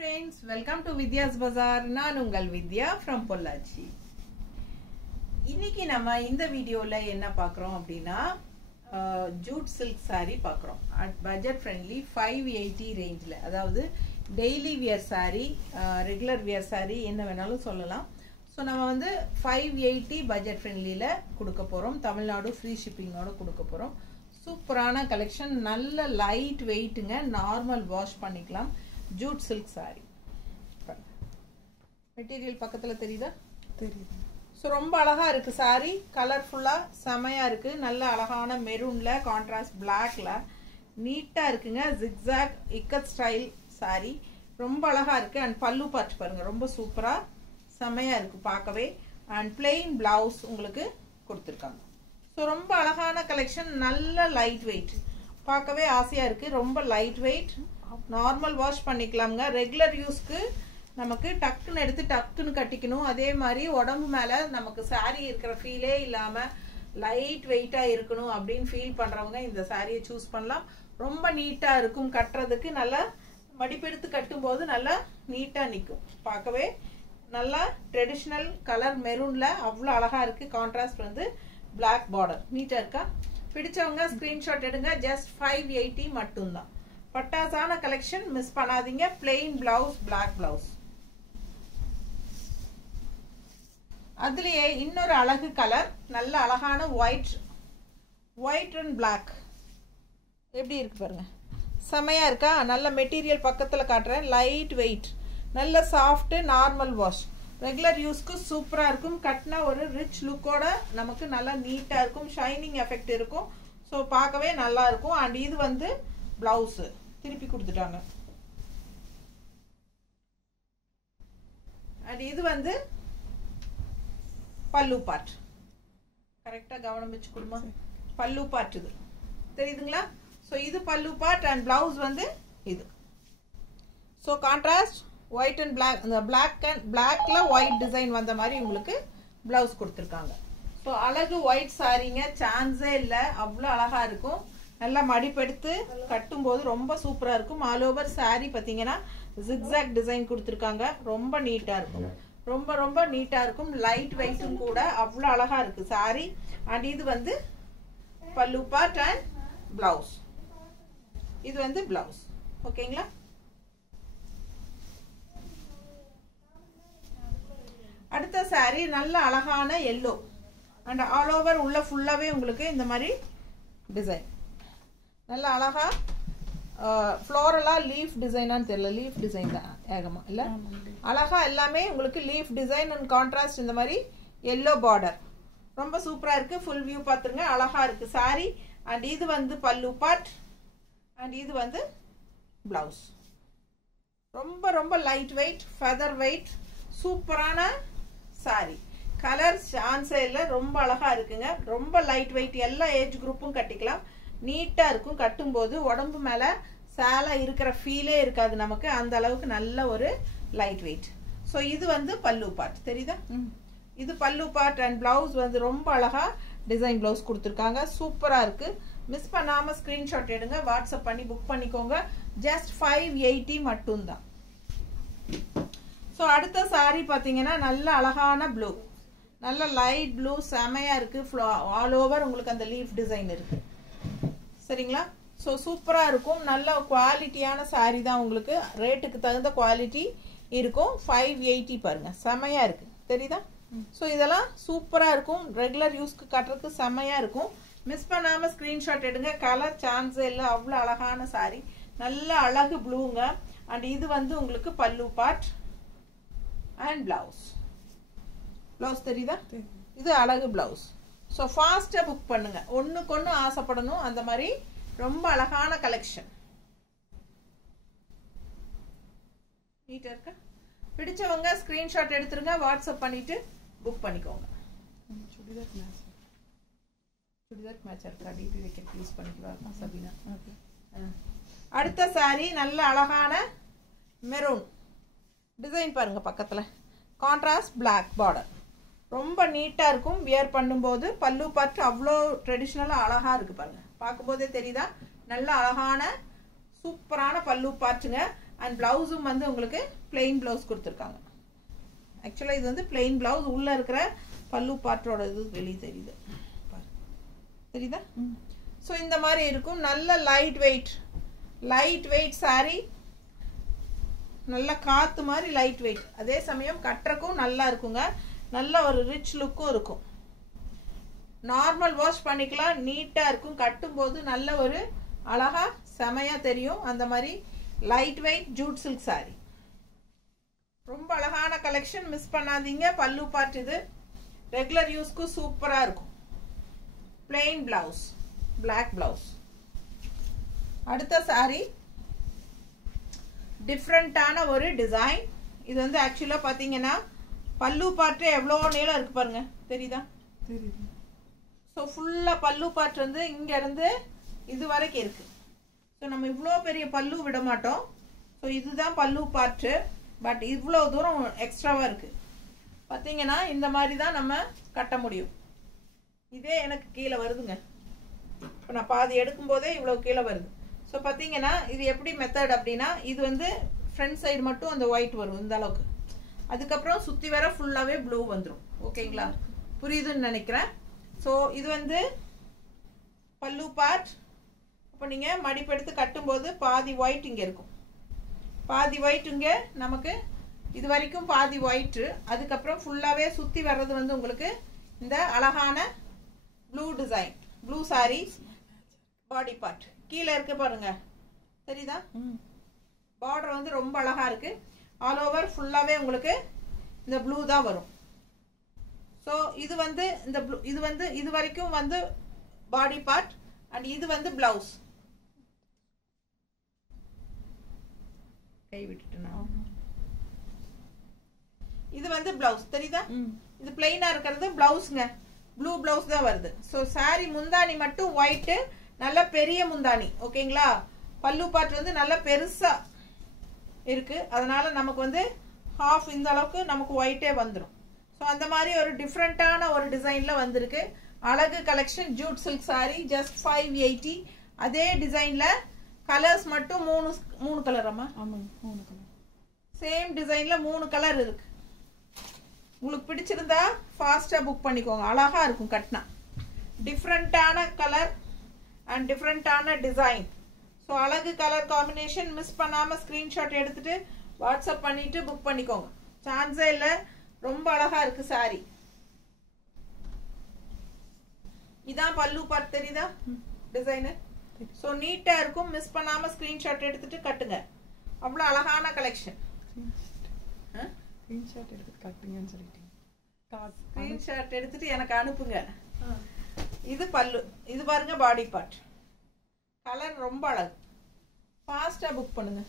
friends, welcome to Vidya's Bazaar. நான் உங்கள் வித்யா from Pollachi. இன்னைக்கு நம்ம இந்த வீடியோல என்ன பார்க்கறோம் அப்படினா ஜூட் சில்க் saree பார்க்கறோம். at budget friendly 580 ரேஞ்சில. அதாவது daily wear saree, regular wear saree என்ன வேணாலும் சொல்லலாம். சோ நம்ம வந்து 580 budget friendlyல கொடுக்க போறோம். தமிழ்நாடு free shipping ஓட கொடுக்க போறோம். சூப்பரான கலெக்ஷன், நல்ல லைட் வெயிட்ங்க, நார்மல் வாஷ் பண்ணிக்கலாம். Jude silk saree. மெட்டீரியல் பக்கத்துல தெரியுதா? தெரியுது. சோ ரொம்ப அழகா இருக்கு saree, கலர்ஃபுல்லா செமையா இருக்கு. நல்ல அழகான மெரூன்ல கான்ட்ராஸ்ட் பிளாக்ல நீட்டா இருக்குங்க. zigzag இக்கட் ஸ்டைல் saree ரொம்ப அழகா இருக்கு. அண்ட் பல்லு பார்ட் பாருங்க, ரொம்ப சூப்பரா செமையா இருக்கு பார்க்கவே. அண்ட் plain blouse உங்களுக்கு கொடுத்திருக்காங்க. சோ ரொம்ப அழகான கலெக்ஷன், நல்ல லைட் வெயிட், பார்க்கவே ஆசையா இருக்கு. ரொம்ப லைட் வெயிட், நார்மல் வாஷ் பண்ணிக்கலாம்ங்க. ரெகுலர் யூஸ்க்கு நமக்கு டக்குன்னு எடுத்து டக்குன்னு கட்டிக்கணும். அதே மாதிரி உடம்பு மேல நமக்கு saree இருக்கிற ஃபீலே இல்லாம லைட் வெயிட்டா இருக்கணும் அப்படின்னு ஃபீல் பண்றவங்க இந்த சாரியை சூஸ் பண்ணலாம். ரொம்ப நீட்டா இருக்கும் கட்டுறதுக்கு. நல்லா மடிப்பெடுத்து கட்டும் போது நல்லா நீட்டா நிற்கும். பார்க்கவே நல்லா ட்ரெடிஷ்னல் கலர் மெரூன்ல அவ்வளோ அழகா இருக்கு. கான்ட்ராஸ்ட் வந்து பிளாக் பார்டர் நீட்டா இருக்கா? பிடிச்சவங்க ஸ்கிரீன்ஷாட் எடுங்க. ஜஸ்ட் 580 மட்டும்தான். பட்டாசான கலெக்ஷன், மிஸ் பண்ணாதீங்க. Plain blouse, black blouse. அதுலயே இன்னொரு அழகு கலர், நல்ல அழகான ஒயிட் அண்ட் பிளாக் எப்படி இருக்கு பாருங்க, செமையா இருக்கா? நல்ல மெட்டீரியல் பக்கத்துல காட்டுறேன். லைட் வெயிட், நல்ல சாஃப்ட், நார்மல் வாஷ், ரெகுலர் யூஸ்க்கு சூப்பரா இருக்கும். கட்டினா ஒரு ரிச் லுக்கோட நமக்கு நல்லா நீட்டா இருக்கும். ஷைனிங் எஃபெக்ட் இருக்கும். ஸோ பார்க்கவே நல்லா இருக்கும். அண்ட் இது வந்து பிளவுஸ் திருப்பி கொடுத்துட்டாங்க. அண்ட் இது வந்து பல்லு பார்ட். கரெக்டா கவனம் வச்சு கொடுமா. பல்லு பார்ட் இது தெரியுதுங்களா? ஸோ இது பல்லு பார்ட் அண்ட் பிளவுஸ் வந்து இது. So contrast white and black, இந்த பிளாக்ல ஒயிட் டிசைன் வந்த மாதிரி உங்களுக்கு பிளவுஸ் கொடுத்துருக்காங்க. ஸோ அழகு ஒயிட் சாரீங்க, சான்ஸே இல்லை, அவ்வளோ அழகா இருக்கும். நல்லா மடிப்பெடுத்து கட்டும் போது ரொம்ப சூப்பரா இருக்கும். ஆல் ஓவர் சாரி பார்த்தீங்கன்னா ஜிக்ஸாக் டிசைன் கொடுத்துருக்காங்க. ரொம்ப நீட்டா இருக்கும், ரொம்ப ரொம்ப நீட்டா இருக்கும். லைட் வெயிட்டும் கூட, அவ்வளோ அழகா இருக்கு சாரி. அண்ட் இது வந்து பல்லு பார்ட் அண்ட் பிளவுஸ். இது வந்து பிளவுஸ். ஓகேங்களா? அடுத்த சாரி நல்ல அழகான எல்லோ அண்ட் ஆல் ஓவர் உள்ள ஃபுல்லாவே உங்களுக்கு இந்த மாதிரி டிசைன், நல்ல அழகா ஃப்ளோரலா லீஃப் டிசைனான்னு தெரியல, லீஃப் டிசைன் தான் ஏகமா இல்ல, அழகா எல்லாமே உங்களுக்கு லீஃப் டிசைன் அண்ட் கான்ட்ராஸ்ட் இந்த மாதிரி எல்லோ பார்டர் ரொம்ப சூப்பரா இருக்கு. ஃபுல் வியூ பாத்துருங்க, அழகா இருக்கு சாரி. அண்ட் இது வந்து பல்லு பார்ட் அண்ட் இது வந்து பிளவுஸ். ரொம்ப ரொம்ப லைட் வெயிட், ஃபெதர் வெயிட், சூப்பரான சாரி. கலர் சான்ஸே இல்லை, ரொம்ப அழகா இருக்குங்க. ரொம்ப லைட் வெயிட், எல்லா ஏஜ் குரூப்பும் கட்டிக்கலாம். நீட்டா இருக்கும். கட்டும் போது உடம்பு மேல சேலை இருக்கிற ஃபீலே இருக்காது நமக்கு, அந்த அளவுக்கு நல்ல ஒரு லைட் வெயிட். ஸோ இது வந்து பல்லு பார்ட் தெரியுதா? இது பல்லு பார்ட் அண்ட் பிளவுஸ் வந்து ரொம்ப அழகா டிசைன் பிளவுஸ் கொடுத்துருக்காங்க. சூப்பரா இருக்கு. மிஸ் பண்ணாம ஸ்கிரீன்ஷாட் எடுங்க, வாட்ஸ்அப் பண்ணி புக் பண்ணிக்கோங்க. ஜஸ்ட் 580 மட்டும்தான். ஸோ அடுத்த சாரி பார்த்தீங்கன்னா நல்ல அழகான ப்ளூ, நல்ல லைட் ப்ளூ, செமையா இருக்கு. ஆல் ஓவர் உங்களுக்கு அந்த லீஃப் டிசைன் இருக்கு. சரிங்களா? ஸோ சூப்பரா இருக்கும். நல்ல குவாலிட்டியான சாரி தான். உங்களுக்கு ரேட்டுக்கு தகுந்த குவாலிட்டி இருக்கும். 580 பாருங்க, செமையா இருக்கு தெரியுதா? ஸோ இதெல்லாம் சூப்பரா இருக்கும். ரெகுலர் யூஸ்க்கு கட்டுறதுக்கு செமையா இருக்கும். மிஸ் பண்ணாம ஸ்கிரீன்ஷாட் எடுங்க. கலர் சான்ஸே இல்லை, அவ்வளோ அழகான சாரி. நல்ல அழகு ப்ளூங்க. அண்ட் இது வந்து உங்களுக்கு பல்லு பார்ட் அண்ட் பிளவுஸ். பிளவுஸ் தெரியுதா? இது அழகு பிளவுஸ். ஸோ ஃபாஸ்டா புக் பண்ணுங்க, ஒண்ணுக்கு ஒன்று ஆசைப்படணும். அந்த மாதிரி ரொம்ப அழகான கலெக்ஷன். நீட்டா இருக்கா? பிடிச்சவங்க ஸ்கிரீன்ஷாட் எடுத்துருங்க, வாட்ஸ்அப் பண்ணிட்டு புக் பண்ணிக்கோங்க. சுடிதார் மேட்ச் இருக்கா? டிபி வைக்க ப்ளீஸ் பண்ணிக்குவாங்க சபீனா. அடுத்த சாரி நல்ல அழகான மெரூன் டிசைன் பாருங்க. பக்கத்துல கான்ட்ராஸ்ட் பிளாக் பார்டர், ரொம்ப நீட்டா இருக்கும். வியர் பண்ணும்போது பல்லு பார்ட் அவ்வளோ ட்ரெடிஷ்னலா அழகா இருக்கு பாருங்க. பார்க்கும்போதே தெரியுதா? நல்ல அழகான சூப்பரான பல்லு பார்ட்டுங்க. அண்ட் ப்ளவுஸும் வந்து உங்களுக்கு பிளெயின் ப்ளவுஸ் கொடுத்துருக்காங்க. ஆக்சுவலாக இது வந்து பிளெயின் ப்ளவுஸ், உள்ளே இருக்கிற பல்லு பார்ட்டோட இது வெளியே தெரியுது, தெரியுதா? ஸோ இந்த மாதிரி இருக்கும். நல்ல லைட் வெயிட் சாரி, நல்ல காற்று மாதிரி லைட் வெயிட், அதே சமயம் கட்டுறக்கும் நல்லா இருக்குங்க. நல்ல ஒரு ரிச் லுக்கும் இருக்கும். நார்மல் வாஷ் பண்ணிக்கலாம், நீட்டாக இருக்கும். கட்டும்போது நல்ல ஒரு அழகா செமையாக தெரியும். அந்த மாதிரி light weight Jude silk sorry, ரொம்ப அழகான கலெக்ஷன், மிஸ் பண்ணாதீங்க. பல்லு பார்ட் இது ரெகுலர் யூஸ்க்கு சூப்பராக இருக்கும். Plain blouse, black blouse. அடுத்த சாரி டிஃப்ரெண்ட்டான ஒரு டிசைன். இது வந்து ஆக்சுவலாக பார்த்தீங்கன்னா பல்லு பார்ட்டு எவ்வளோ நீளம் இருக்கு பாருங்க, தெரியுதா? தெரியுது. ஸோ ஃபுல்லாக பல்லு பார்ட் வந்து இங்கேருந்து இது வரைக்கும் இருக்கு. ஸோ நம்ம இவ்வளோ பெரிய பல்லு விட மாட்டோம். ஸோ இதுதான் பல்லு பார்ட்டு, பட் இவ்வளோ தூரம் எக்ஸ்ட்ராவாக இருக்குது. பார்த்தீங்கன்னா இந்த மாதிரி தான் நம்ம கட்ட முடியும். இதே எனக்கு கீழே வருதுங்க. இப்போ நான் பாதி எடுக்கும்போதே இவ்வளோ கீழே வருது. ஸோ பார்த்தீங்கன்னா இது எப்படி மெத்தட் அப்படின்னா, இது வந்து ஃப்ரண்ட் சைடு மட்டும் அந்த ஒயிட் வரும் இந்த அளவுக்கு. அதுக்கப்புறம் சுற்றி வர ஃபுல்லாகவே ப்ளூ வந்துடும். ஓகேங்களா? புரியுதுன்னு நினைக்கிறேன். ஸோ இது வந்து பல்லு பார்ட். இப்போ நீங்கள் மடிப்பெடுத்து கட்டும்போது பாதி ஒயிட் இங்கே இருக்கும், பாதி ஒயிட் இங்கே நமக்கு இது வரைக்கும் பாதி ஒயிட்டு. அதுக்கப்புறம் ஃபுல்லாகவே சுற்றி வர்றது வந்து உங்களுக்கு இந்த அழகான blue design, blue sorry body part கீழே இருக்கு பாருங்க, தெரியுதா? பார்டர் வந்து ரொம்ப அழகா இருக்கு. ஆல் ஓவர் ஃபுல்லாகவே உங்களுக்கு இந்த ப்ளூ தான் வரும். ஸோ இது வந்து இந்த ப்ளூ, இது வந்து இது வரைக்கும் வந்து பாடி பார்ட் அண்ட் இது வந்து பிளவுஸ். கை விட்டுட்டுனா இது வந்து பிளவுஸ், தெரியுதா? இது பிளெயினா இருக்கிறது பிளவுஸ்ங்க, ப்ளூ பிளவுஸ் தான் வருது. ஸோ சாரி முந்தானி மட்டும் ஒயிட்டு, நல்ல பெரிய முந்தானி. ஓகேங்களா? பல்லு பார்ட் வந்து நல்ல பெருசா இருக்கு, அதனால நமக்கு வந்து ஹாஃப் இந்த அளவுக்கு நமக்கு ஒயிட்டே வந்துடும். ஸோ அந்த மாதிரி ஒரு டிஃப்ரெண்டான ஒரு டிசைன்ல வந்திருக்கு. அழகு collection Jude silk sorry, just 580. அதே டிசைன்ல கலர்ஸ் மட்டும் மூணு கலர். அம்மா சேம் டிசைன்ல 3 கலர் இருக்கு. உங்களுக்கு பிடிச்சிருந்தா ஃபாஸ்டா புக் பண்ணிக்கோங்க. அழகா இருக்கும் கட்டினா. டிஃப்ரெண்டான கலர் அண்ட் டிஃப்ரெண்டான டிசைன். ஸோ அழகு கலர் காம்பினேஷன் மிஸ் பண்ணாமல் ஸ்க்ரீன்ஷாட் எடுத்துட்டு வாட்ஸ்அப் பண்ணிட்டு புக் பண்ணிக்கோங்க. சான்ஸே இல்லை, ரொம்ப அழகா இருக்கு சாரி. இதான் பல்லு பார்ட், தெரியுதா டிசைனு? ஸோ நீட்டா இருக்கும். மிஸ் பண்ணாமல் ஸ்க்ரீன்ஷாட் எடுத்துட்டு கட்டுங்க. அவ்வளோ அழகான கலெக்ஷன். ஸ்க்ரீன்ஷாட் எடுத்து கட்டுங்கன்னு சொல்லிட்டீங்க. ஸ்க்ரீன்ஷாட் எடுத்துட்டு எனக்கு அனுப்புங்க. இது பல்லு, இது பாருங்க பாடி பார்ட். கலர் ரொம்ப அழகு. ஃபாஸ்டா புக் பண்ணுங்க.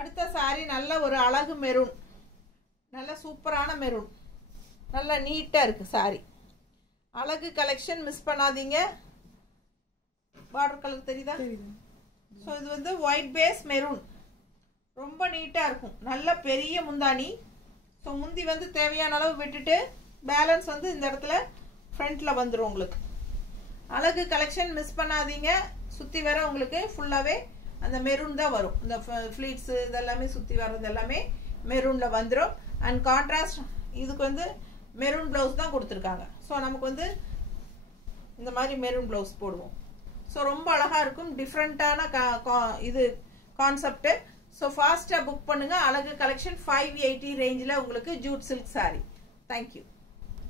அடுத்த சாரி நல்ல ஒரு அழகு மெரூன், நல்ல சூப்பரான மெரூன், நல்ல நீட்டா இருக்கு சாரி. அழகு கலெக்ஷன் மிஸ் பண்ணாதீங்க. பார்டர் கலர் தெரியுதா? ஸோ இது வந்து ஒயிட் பேஸ் மெரூன், ரொம்ப நீட்டா இருக்கும். நல்ல பெரிய முந்தானி. ஸோ முந்தி வந்து தேவையான அளவு விட்டுட்டு பேலன்ஸ் வந்து இந்த இடத்துல ஃப்ரண்ட்ல வந்துடும் உங்களுக்கு. அழகு கலெக்ஷன் மிஸ் பண்ணாதீங்க. சுற்றி வர உங்களுக்கு ஃபுல்லாகவே அந்த மெரூன் தான் வரும். இந்த ஃப்ளீட்ஸு இதெல்லாமே சுற்றி வர்றது எல்லாமே மெரூனில் வந்துடும். அண்ட் கான்ட்ராஸ்ட் இதுக்கு வந்து மெரூன் ப்ளவுஸ் தான் கொடுத்துருக்காங்க. ஸோ நமக்கு வந்து இந்த மாதிரி மெரூன் ப்ளவுஸ் போடுவோம். ஸோ ரொம்ப அழகாக இருக்கும். டிஃப்ரெண்ட்டான இது கான்செப்ட்டு. ஸோ ஃபாஸ்ட்டாக புக் பண்ணுங்கள். அழகு கலெக்ஷன் 580 ரேஞ்சில் உங்களுக்கு ஜூட் சில்க் சாரி. தேங்க்யூ.